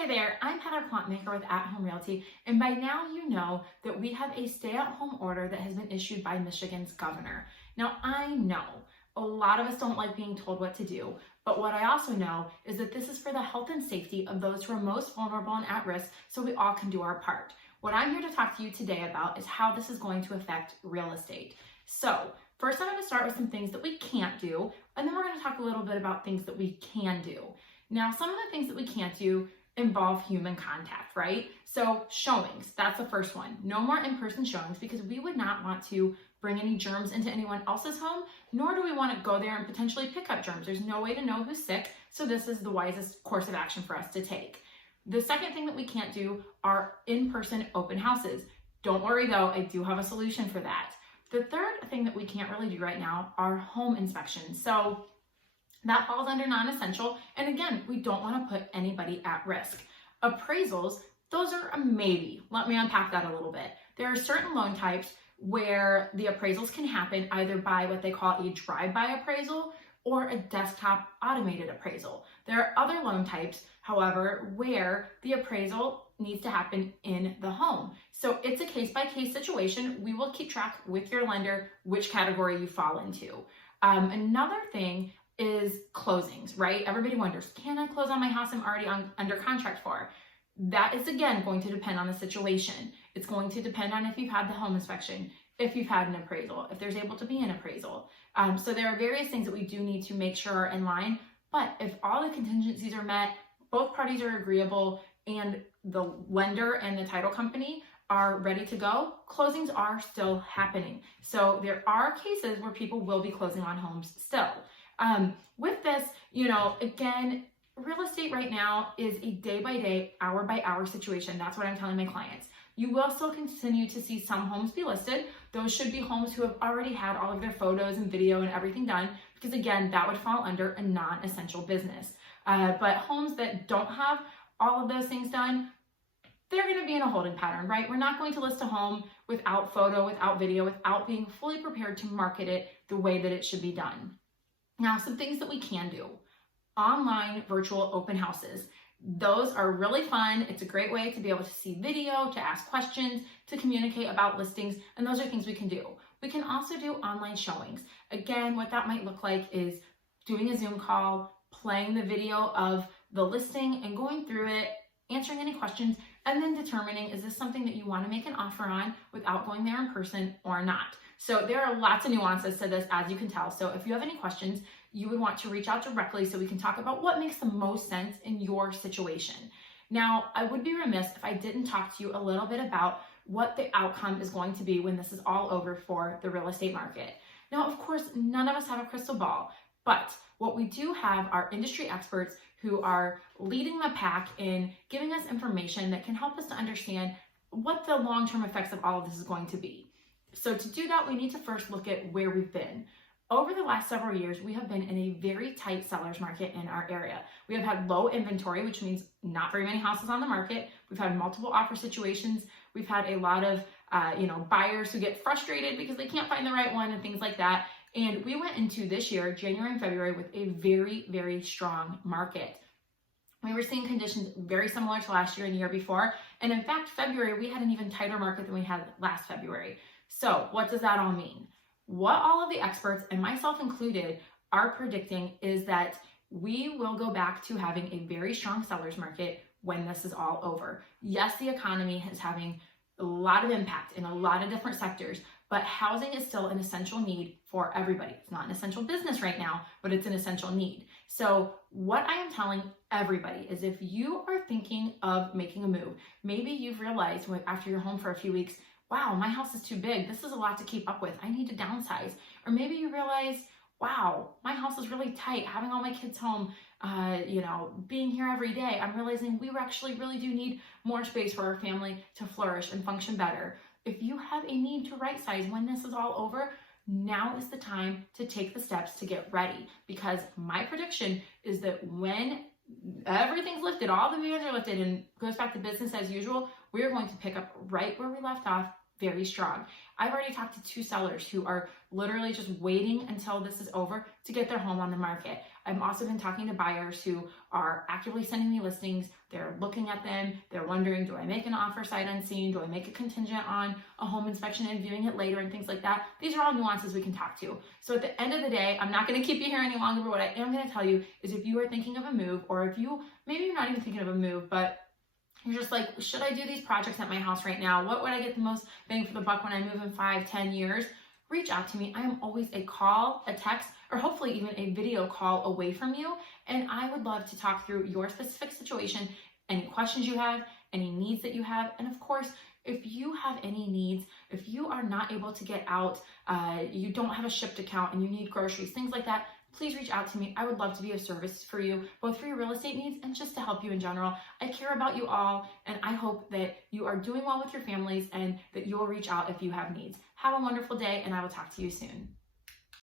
Hi there, I'm Heather Quantmaker with At Home Realty, and by now you know that we have a stay-at-home order that has been issued by Michigan's governor. Now I know a lot of us don't like being told what to do, but what I also know is that this is for the health and safety of those who are most vulnerable and at risk, so we all can do our part. What I'm here to talk to you today about is how this is going to affect real estate. So first I'm going to start with some things that we can't do, and then we're going to talk a little bit about things that we can do. Now, some of the things that we can't do involve human contact, right? So showings, that's the first one. No more in-person showings because we would not want to bring any germs into anyone else's home, nor do we want to go there and potentially pick up germs. There's no way to know who's sick, so this is the wisest course of action for us to take. The second thing that we can't do are in-person open houses. Don't worry though, I do have a solution for that. The third thing that we can't really do right now are home inspections. So that falls under non-essential, and again, we don't want to put anybody at risk. Appraisals, those are a maybe. Let me unpack that a little bit. There are certain loan types where the appraisals can happen either by what they call a drive-by appraisal or a desktop automated appraisal. There are other loan types, however, where the appraisal needs to happen in the home. So it's a case-by-case situation. We will keep track with your lender which category you fall into. Another thing is closings, right? Everybody wonders, can I close on my house I'm already under contract for? That is again going to depend on the situation. It's going to depend on if you've had the home inspection, if you've had an appraisal, if there's able to be an appraisal. So there are various things that we do need to make sure are in line, but if all the contingencies are met, both parties are agreeable, and the lender and the title company are ready to go, closings are still happening. So there are cases where people will be closing on homes still. With this, again, real estate right now is a day-by-day, hour-by-hour situation. That's what I'm telling my clients. You will still continue to see some homes be listed. Those should be homes who have already had all of their photos and video and everything done, because again, that would fall under a non-essential business. But homes that don't have all of those things done, they're going to be in a holding pattern, right? We're not going to list a home without photo, without video, without being fully prepared to market it the way that it should be done. Now, some things that we can do. Online virtual open houses. Those are really fun. It's a great way to be able to see video, to ask questions, to communicate about listings, and those are things we can do. We can also do online showings. Again, what that might look like is doing a Zoom call, playing the video of the listing and going through it, answering any questions, and then determining, is this something that you want to make an offer on without going there in person or not? So there are lots of nuances to this, as you can tell. So if you have any questions, you would want to reach out directly so we can talk about what makes the most sense in your situation. Now, I would be remiss if I didn't talk to you a little bit about what the outcome is going to be when this is all over for the real estate market. Now, of course, none of us have a crystal ball, but what we do have are industry experts who are leading the pack in giving us information that can help us to understand what the long-term effects of all of this is going to be. So to do that, we need to first look at where we've been. Over the last several years, we have been in a very tight seller's market in our area. We have had low inventory, which means not very many houses on the market. We've had multiple offer situations. We've had a lot of buyers who get frustrated because they can't find the right one and things like that. And we went into this year, January and February, with a very, very strong market. We were seeing conditions very similar to last year and the year before. And in fact, February, we had an even tighter market than we had last February. So what does that all mean? What all of the experts, and myself included, are predicting is that we will go back to having a very strong seller's market when this is all over. Yes, the economy is having a lot of impact in a lot of different sectors, but housing is still an essential need for everybody. It's not an essential business right now, but it's an essential need. So what I am telling everybody is, if you are thinking of making a move, maybe you've realized after you're home for a few weeks, wow, my house is too big. This is a lot to keep up with. I need to downsize. Or maybe you realize, wow, my house is really tight. Having all my kids home, being here every day, I'm realizing we actually really do need more space for our family to flourish and function better. If you have a need to right size when this is all over, now is the time to take the steps to get ready, because my prediction is that when everything's lifted, all the bans are lifted and goes back to business as usual, we're going to pick up right where we left off very strong. I've already talked to 2 sellers who are literally just waiting until this is over to get their home on the market. I've also been talking to buyers who are actively sending me listings. They're looking at them. They're wondering, do I make an offer sight unseen? Do I make a contingent on a home inspection and viewing it later and things like that? These are all nuances we can talk to. So at the end of the day, I'm not going to keep you here any longer, but what I am going to tell you is if you are thinking of a move, or if maybe you're not even thinking of a move, but you're just like, should I do these projects at my house right now? What would I get the most bang for the buck when I move in 5-10 years? Reach out to me. I am always a call, a text, or hopefully even a video call away from you. And I would love to talk through your specific situation, any questions you have, any needs that you have. And of course, if you have any needs, if you are not able to get out, you don't have a shipped account and you need groceries, things like that, please reach out to me. I would love to be of service for you, both for your real estate needs and just to help you in general. I care about you all, and I hope that you are doing well with your families and that you will reach out if you have needs. Have a wonderful day, and I will talk to you soon.